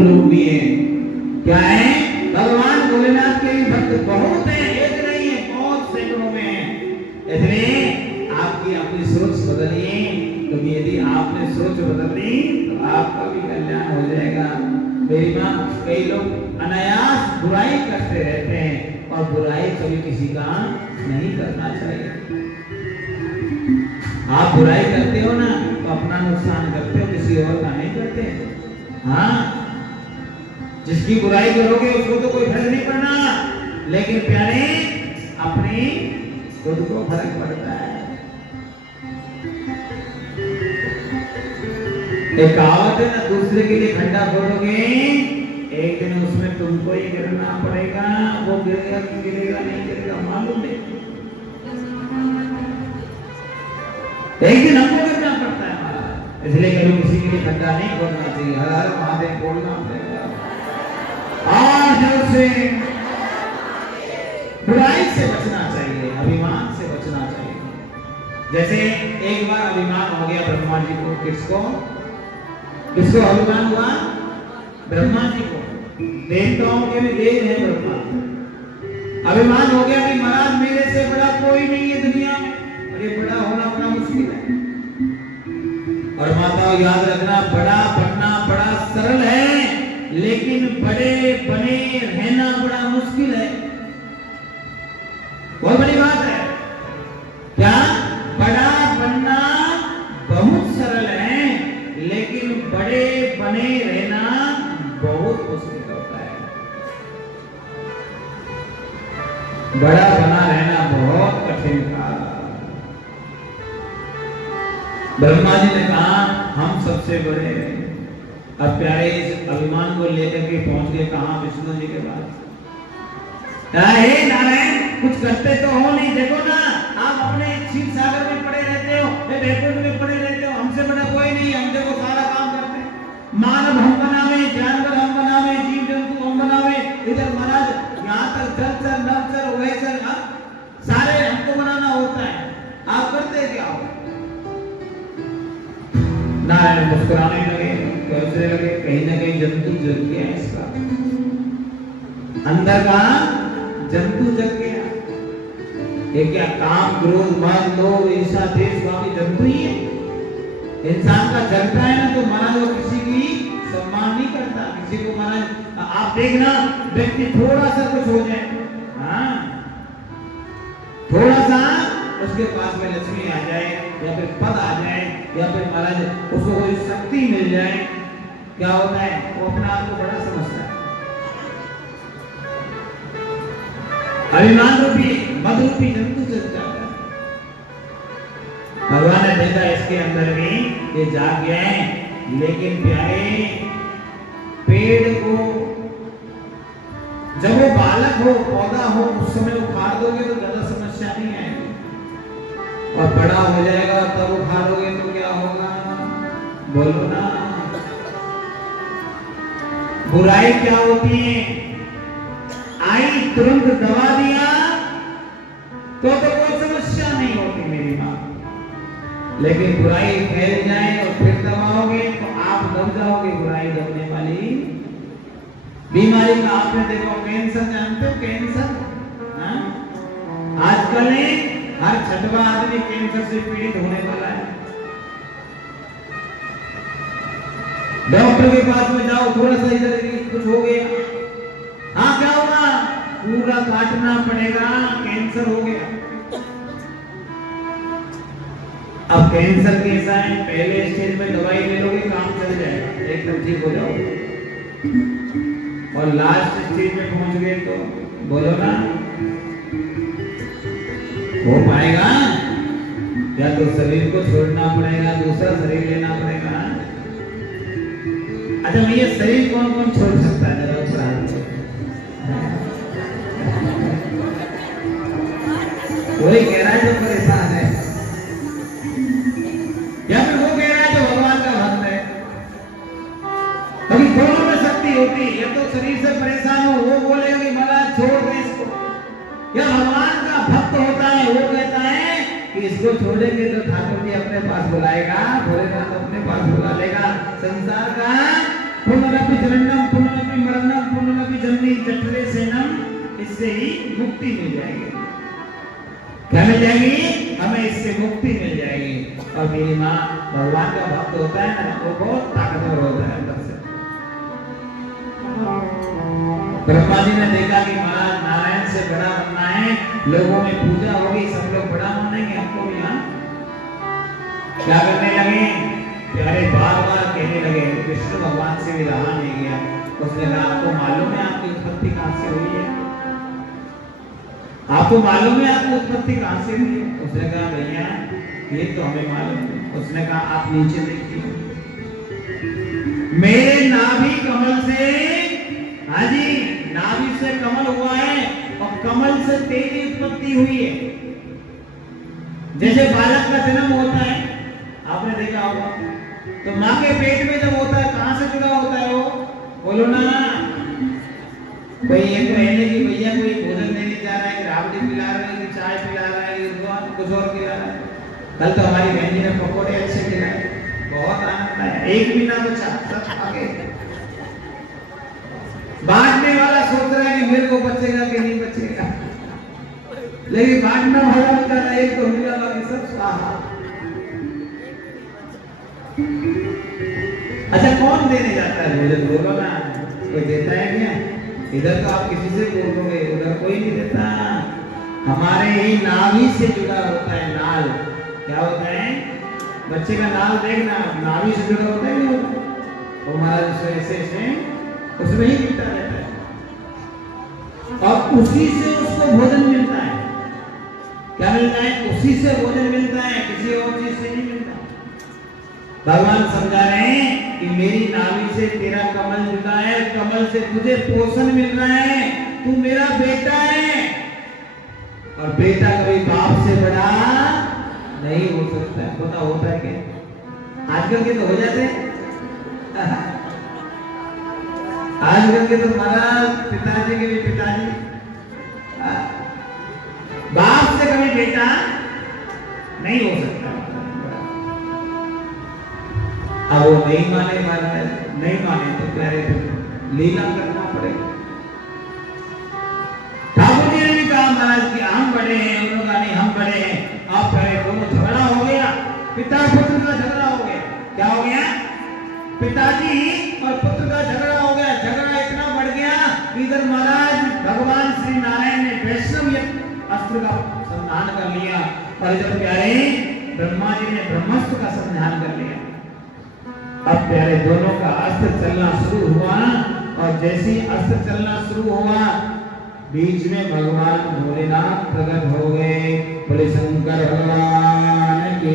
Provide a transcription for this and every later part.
लोग भी हैं। क्या है? भगवान भोलेनाथ के भी भक्त बहुत हैं, एक नहीं है, बहुत सैकड़ों में हैं। इसलिए आपकी अपनी सोच बदलिए, क्योंकि यदि आपने सोच बदल ली तो आपका भी कल्याण हो जाएगा। मेरी माँ, कई लोग अनायास बुराई करते रहते हैं, और बुराई कभी किसी का नहीं करना चाहिए। आप बुराई करते हो ना तो अपना नुकसान करते हो, किसी और का नहीं करते। हाँ, जिसकी बुराई करोगे उसको तो कोई फर्क नहीं पड़ना, लेकिन प्यारे अपनी खुद को फर्क पड़ता है। एक कहावत है ना, दूसरे के लिए खड्डा खोदोगे एक दिन उसमें तुमको ही गिरना पड़ेगा। वो गिरेगा नहीं गिरेगा मालूम नहीं, एक दिन हमको गिरना पड़ता है हमारा। इसलिए कभी किसी के लिए खड्डा नहीं खोदना चाहिए। हर हर महादेव बोलना पड़ेगा और जोर से। बुराई से बचना चाहिए, अभिमान से बचना चाहिए। जैसे एक बार अभिमान हो गया ब्रह्मा जी को। किसको अभिमान हुआ? ब्रह्मा जी को। देवताओं के भी देव है ब्रह्मा। अभिमान हो गया कि महाराज मेरे से बड़ा कोई नहीं है दुनिया में, और ये बड़ा होना बड़ा मुश्किल है। और माताओं याद रखना, बड़ा बनना बड़ा सरल है, लेकिन बड़े बने रहना बड़ा मुश्किल है। बहुत बड़ी बात है। क्या? बड़ा बनना बहुत सरल है, लेकिन बड़े बने रहना बहुत मुश्किल होता है। बड़ा बना रहना बहुत कठिन था। ब्रह्मा जी ने कहा हम सबसे बड़े हैं। अब प्यारे इस अभिमान को लेकर के पहुंच गए कहां? विष्णु जी के पास। हे नारायण, कुछ करते तो हो नहीं, देखो ना आप अपने क्षीर सागर में पड़े रहते हो, बैकुंठ में पड़े रहते हो, हमसे बड़ा कोई नहीं। हम देखो सारा काम करते हैं, मानव हम बनावे, जानवर हम बनावे, जीव जंतु हम बनावे। इधर महाराज यहाँ तक जलचर नवचर उभयचर सारे हमको बनाना होता है, आप करते क्या हो? नारायण मुस्कुराने लगे, सोचने लगे कहीं ना कहीं जंतु जग गया है इसका, अंदर का जंतु जग गया। ये क्या काम क्रोध मद लोभ ईर्ष्या द्वेष भावी जंतु ही है। इंसान का जगता है ना तो महाराज वो किसी की सम्मान नहीं करता, किसी को महाराज आप देखना व्यक्ति थोड़ा सा कुछ हो जाए, हाँ थोड़ा सा उसके पास में लक्ष्मी आ जाए या फिर पद आ जाए या फिर महाराज उसको कोई शक्ति मिल जाए, क्या होता है? वो अपने आप को बड़ा समझता है। अभिमान रूपी मद रूपी जंतु जग जाता है। भगवान ने देखा इसके अंदर भी ये जाग गया है, लेकिन प्यारे पेड़ को जब वो बालक हो पौधा हो उस समय उखाड़ दोगे तो ज्यादा समस्या नहीं आएगी, और बड़ा हो जाएगा तब उखाड़ोगे तो क्या होगा? बोलो ना। बुराई क्या होती है? आई तुरंत दबा दिया तो कोई समस्या नहीं होती मेरी मां, लेकिन बुराई फैल जाए और फिर दबाओगे तो आप दब जाओगे। बुराई दबने वाली बीमारी का आपने देखो, कैंसर जानते हो? कैंसर आजकल हर छठवां आदमी कैंसर से पीड़ित होने वाला है। डॉक्टर के पास में जाओ, थोड़ा सा इधर कुछ हो गया, हाँ क्या होगा? पूरा काटना पड़ेगा, कैंसर हो गया। अब कैंसर कैसा है? पहले स्टेज में दवाई ले लोगे काम चल जाएगा, एकदम ठीक हो जाओगे, और लास्ट स्टेज में पहुंच गए तो बोलो ना हो पाएगा? या तो शरीर को छोड़ना पड़ेगा, दूसरा शरीर लेना पड़ेगा। अच्छा भैया शरीर कौन कौन छोड़ सकता है? जरा ऊपर वही कह रहा है जो परेशान है, या फिर वो कह रहा है जो भगवान का भक्त है। कभी दोनों में शक्ति होती है, या तो शरीर से परेशान हो वो बोलेगा कि महाराज छोड़ दे इसको, या भगवान का भक्त होता है वो कहता है कि इसको छोड़ेंगे तो ठाकुर जी अपने पास बुलाएगा, भोलेनाथ अपने पास बुला लेगा, संसार का पुनरपि जननम पुनरपि मरणम पुनरपि जन्मी जठरे सेनम, इससे ही मुक्ति मिल जाएगी। क्या मिल जाएगी? हमें इससे मुक्ति मिल जाएगी। और मेरी माँ भगवान का भक्त होता है ना, वो बहुत ताकतवर होता है अंदर से। ब्रह्मा जी ने देखा कि महाराज नारायण से बड़ा बनना है, लोगों में पूजा होगी, सब लोग बड़ा मानेंगे हमको भी। यहाँ क्या करने लगे? प्यारे बार बार कहने लगे, विष्णु भगवान से भी रहा नहीं गया। उसने कहा आपको मालूम है आपकी उत्पत्ति कहाँ से हुई है? आपको मालूम है आपकी उत्पत्ति कहाँ से हुई है? उसने कहा भैया ये तो हमें मालूम है। उसने कहा आप नीचे देखिए, मेरे नाभि कमल से, हाँ जी, नाभि से कमल हुआ है और कमल से तेरी उत्पत्ति हुई है। जैसे बालक का जन्म होता है, आपने देखा होगा, तो माँ के पेट में जब होता है कहां से जुड़ा होता है वो? बोलो ना। कोई ये तो है नहीं कि भैया कोई भोजन देने जा रहा है, राबड़ी पिला रहा है, कि चाय पिला रहा है, कुछ और पिला रहा है। कल तो हमारी बहन जी ने पकौड़े अच्छे खिलाए, बहुत आनंद आया, एक भी ना बचा, सब आगे। बांटने वाला सोच रहा है कि मेरे को बचेगा कि नहीं बचेगा, लेकिन बांटना वाला बेचारा एक तो मिला, बाकी सब स्वाहा। अच्छा कौन देने जाता है भोजन? बोलो ना, कोई देता है क्या? इधर तो आप किसी से बोलोगे, उधर कोई नहीं देता। हमारे ही नाभि से जुड़ा होता है नाल। क्या होता है? बच्चे का नाल देखना, नाभि से जुड़ा होता है नहीं होता? वो महाराज ऐसे ऐसे उसमें ही मिलता रहता है और उसी से उसको भोजन मिलता है। क्या मिलता है? उसी से भोजन मिलता है, किसी और चीज से नहीं मिलता। भगवान समझा रहे हैं कि मेरी नाभि से तेरा कमल जुड़ा है, कमल से तुझे पोषण मिल रहा है, तू मेरा बेटा है। और बेटा कभी बाप से बड़ा नहीं हो सकता है। पता होता है क्या? आजकल के तो हो जाते हैं, आजकल के तो महाराज पिताजी के भी पिताजी, बाप से कभी बेटा नहीं हो सकता। अब वो नहीं माने, नहीं माने तो प्यारे लीला करना पड़ेगा। ठाकुर जी ने भी कहा महाराज कि हम बड़े हैं, उन्होंने कहा नहीं हम बड़े हैं। आप कहे दोनों झगड़ा हो गया, पिता पुत्र का झगड़ा हो गया। क्या हो गया? पिताजी और पुत्र का झगड़ा हो गया। झगड़ा इतना बढ़ गया कि इधर महाराज भगवान श्री नारायण ने वैष्णव अस्त्र का संधान कर लिया और इधर प्यारे ब्रह्मा जी ने ब्रह्मास्त्र का संधान कर लिया। अब प्यारे दोनों का अस्त्र चलना शुरू हुआ और जैसे ही अस्त्र चलना शुरू हुआ, बीच में भगवान भोलेनाथ प्रकट हो गए। बोले शंकर भगवान की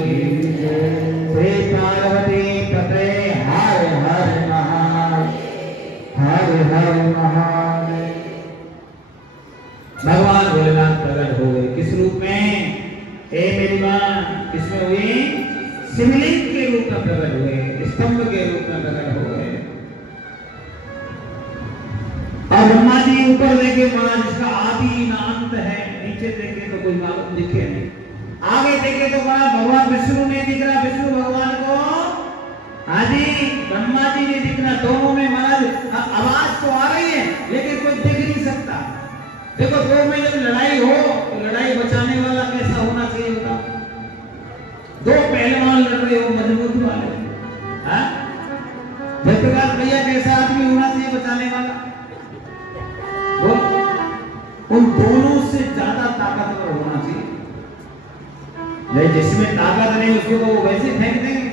जय। श्री पार्वती पते हर हर महादेव, हर हर महादेव। भगवान भोलेनाथ प्रकट हो गए। किस रूप में? ए मेरी माँ, किसमें हुई? शिवलिंग के रूप में प्रकट हुए, स्तंभ के रूप में प्रकट हो गए। और ब्रह्मा जी ऊपर देखे महाराज, जिसका आदि ना अंत है। नीचे देखे तो कोई मालूम दिखे नहीं, आगे देखे तो महाराज भगवान विष्णु नहीं दिख रहा, विष्णु भगवान को आदि ब्रह्मा जी नहीं दिख रहा। दोनों में महाराज आवाज तो आ रही है लेकिन कोई दिख नहीं सकता। देखो दो में जब लड़ाई हो तो लड़ाई बचाने वाला कैसा होना चाहिए होता? दो पहलवान लड़ रहे हो मजबूत वाले, जयप्रकाश भैया कैसा आदमी होना चाहिए बचाने वाला? वो उन दोनों से ज्यादा ताकतवर होना चाहिए। जिसमें ताकत नहीं उसको तो वैसे फेंक देंगे।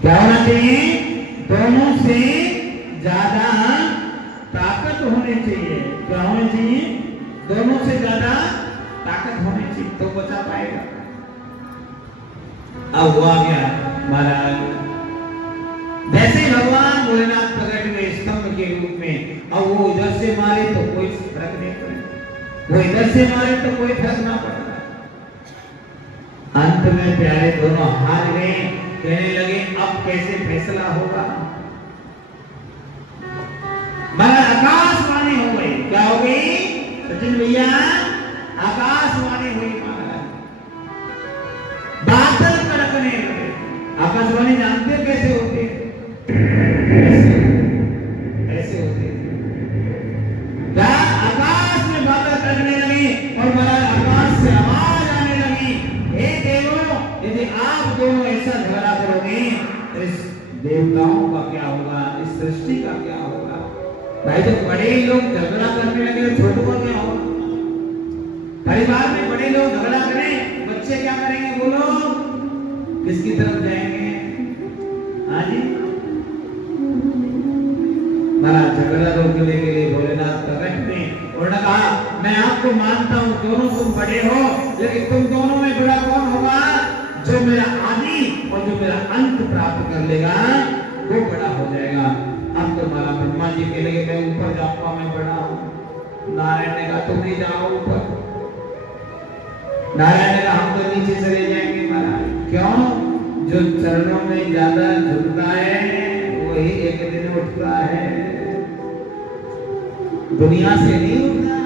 क्या होना चाहिए? दोनों से ज्यादा ताकत होनी चाहिए। क्या होनी चाहिए? दोनों से ज्यादा ताकत होनी चाहिए तो बचा पाएगा। अब हुआ क्या महाराज? जैसे भगवान भोलेनाथ प्रकट हुए स्तंभ के रूप में, अब वो इधर से मारे तो कोई फर्क नहीं पड़े, वो इधर से मारे तो कोई फर्क ना पड़ता। अंत में प्यारे दोनों हार गए। कहने लगे अब कैसे फैसला होगा? महाराज आकाशवाणी हो गई। क्या हो गई सचिन भैया? आकाशवाणी हुई महाराज, बादल कड़कने लगे। आकाशवाणी जानते कैसे होती है? का क्या होगा, इस सृष्टि का क्या होगा। भाई जब बड़े लोग झगड़ा करने लगे तो छोटों का क्या होगा। परिवार में बड़े लोग झगड़ा करें, बच्चे क्या करेंगे, बोलो किसकी तरफ जाएंगे। हाँ जी, महाराज झगड़ा रोकने के लिए भोलेनाथ प्रकट में उन्होंने कहा मैं आपको मानता हूँ, दोनों तुम बड़े हो, लेकिन तुम दोनों में बड़ा कौन होगा, जो मेरा आदि और जो मेरा अंत प्राप्त कर लेगा वो बड़ा हो जाएगा। अब तो महाराज ब्रह्मा जी के लिए मैं ऊपर जाऊंगा, मैं बड़ा हूँ। नारायण ने कहा तुम नहीं जाओ ऊपर। नारायण ने कहा हम तो नीचे चले जाएंगे महाराज। क्यों, जो चरणों में ज्यादा झुकता है वही एक दिन उठता है, दुनिया से नहीं उठता।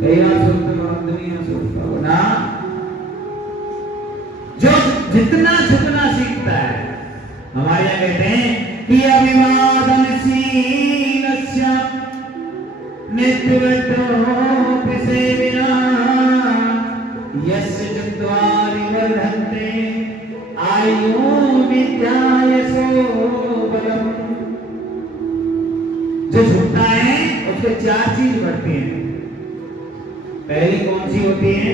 कई बार सुनते हो दुनिया से उठता हो ना, जो जितना झुकना सीखता है। हमारे यहाँ कहते हैं कि अभिवादनशीलस्य नित्यवतो सेविना यस्य चत्वारि वर्धन्ते आयु विद्यायसो बलम्। जो झुकता है उसके चार चीज बढ़ती हैं। पहली कौन सी होती है,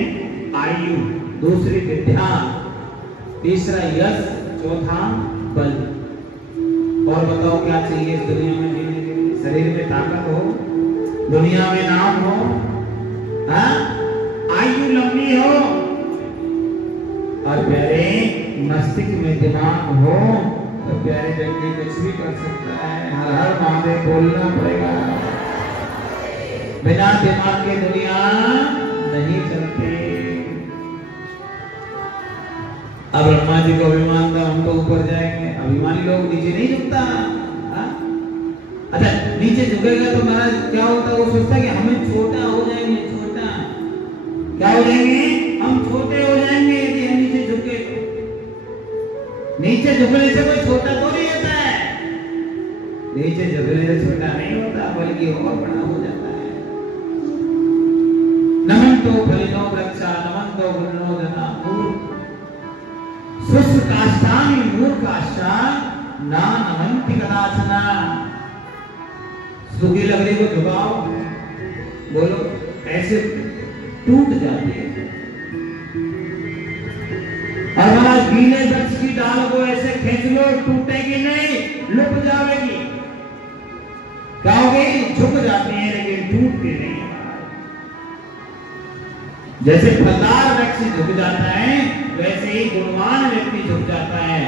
आयु, दूसरी विद्या, तीसरा यश, चौथा बल। और बताओ क्या चाहिए इस दुनिया में जीने के लिए, शरीर में ताकत हो, दुनिया में नाम हो, हाँ? आयु लंबी हो और प्यारे मस्तिष्क में दिमाग हो तो प्यारे व्यक्ति कुछ भी कर सकता है। हर हर महादेव बोलना पड़ेगा। बिना दिमाग के दुनिया नहीं चलती। अब ब्रह्मा जी को अभिमान था हम तो ऊपर जाएंगे, अभिमानी लोग नीचे नहीं झुकता। अच्छा नीचे झुकेगा तो महाराज क्या होता है, वो सोचता है कि हमें छोटा हो जाएंगे, छोटा क्या हो जाएंगे, हम छोटे हो जाएंगे यदि हम नीचे झुके तो। नीचे झुकने से कोई छोटा तो नहीं होता है, नीचे झुकने से छोटा नहीं होता बल्कि और बड़ा हो जाता है। नमन तो फलिनो वृक्षा नमन तो गुणनो जना सुस्त काष्ठानि मूर्खाश्चा ना नमन्ति कदाचन। सूखी लकड़ी को झुकाओ, बोलो ऐसे टूट जाती है। और महाराज गीले वृक्ष की डाल को ऐसे खींच लो, टूटेगी नहीं, लुट जाएगी। क्या होगी, झुक जाती है लेकिन टूटती नहीं। जैसे फलदार वृक्ष झुक जाता है वैसे ही गुणवान व्यक्ति झुक जाता है।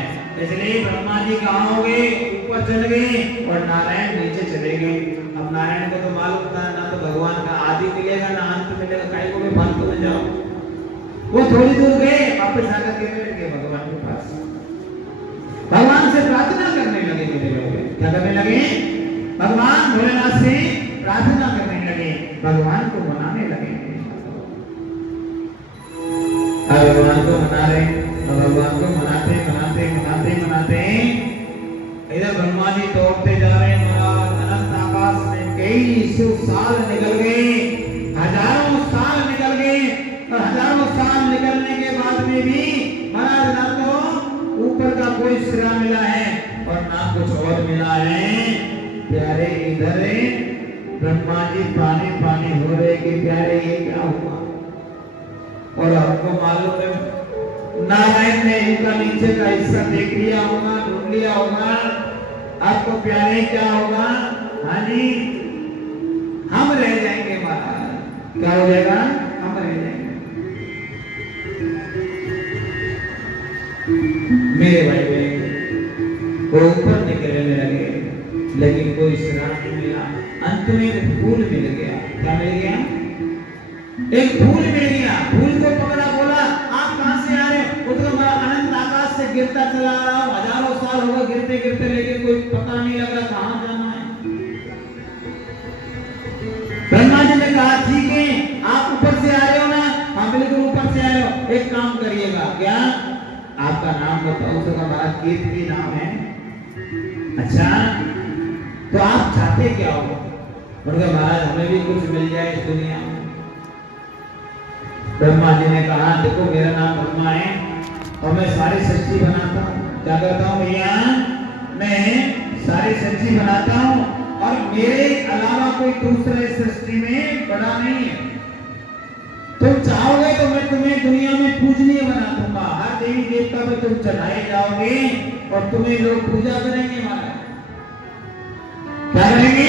इसलिए ब्रह्मा जी कहाँ हो गए, ऊपर चल गए और नारायण नीचे चले गए। अब नारायण को तो मालूम था ना तो भगवान का आदि मिलेगा ना अंत मिलेगा, काहे को भी फालतू में जाओ। वो थोड़ी दूर गए, वापस आकर के बैठ गए भगवान के पास, भगवान से प्रार्थना करने लगे। मेरे लोग क्या करने लगे, भगवान भोलेनाथ से प्रार्थना करने लगे, भगवान को मनाने लगे। भगवान को मना रहे, भगवान को मनाते मनाते मनाते मनाते इधर ब्रह्मा जी दौड़ते जा रहे हैं। महाराज अनंत आकाश में कई सौ साल निकल गए, हजारों साल निकल गए और हजारों साल निकलने के बाद में भी महाराज ना तो ऊपर का कोई सिरा मिला है और ना कुछ और मिला है। प्यारे इधर ब्रह्मा जी पानी पानी हो रहे कि प्यारे ये क्या हुआ। और हमको मालूम है नारायण ने इनका नीचे का हिस्सा देख लिया होगा, ढूंढ लिया होगा। आपको प्यारे क्या होगा, हाँ जी हम रह जाएंगे महाराज। क्या हो जाएगा, हम रह जाएंगे। मेरे भाई बहन वो ऊपर निकलने लगे लेकिन कोई सिरा नहीं मिला। अंत में एक फूल मिल गया। क्या मिल गया, एक फूल मिल गया। फूल को पकड़ा, बोला आप कहां से आ रहे हो। वो तो मैं अनंत आकाश से गिरता चला आ रहा हूं, हजारों साल हो गए गिरते गिरते, लेकिन कोई पता नहीं लग रहा कहां जाना है। ब्रह्मा जी ने कहा ठीक है आप ऊपर से आ रहे हो ना, हाँ बिल्कुल ऊपर से आ रहे हो। एक काम करिएगा, क्या आपका नाम बताओ। तो हमारा कीर्ति नाम है। अच्छा तो आप चाहते क्या हो। बोले महाराज हमें भी कुछ मिल जाए इस दुनिया में। ब्रह्मा जी ने कहा देखो मेरा नाम ब्रह्मा है और मैं सारी सृष्टि बनाता हूँ। क्या करता हूँ भैया, मैं सारी सब्जी बनाता हूँ और मेरे अलावा कोई दूसरा इस सृष्टि में बड़ा नहीं है। तुम चाहोगे तो मैं तुम्हें दुनिया में पूजनीय बना दूंगा, हर देवी देवता पे तुम चढ़ाए जाओगे और तुम्हें लोग पूजा करेंगे। महाराज क्या करेंगे?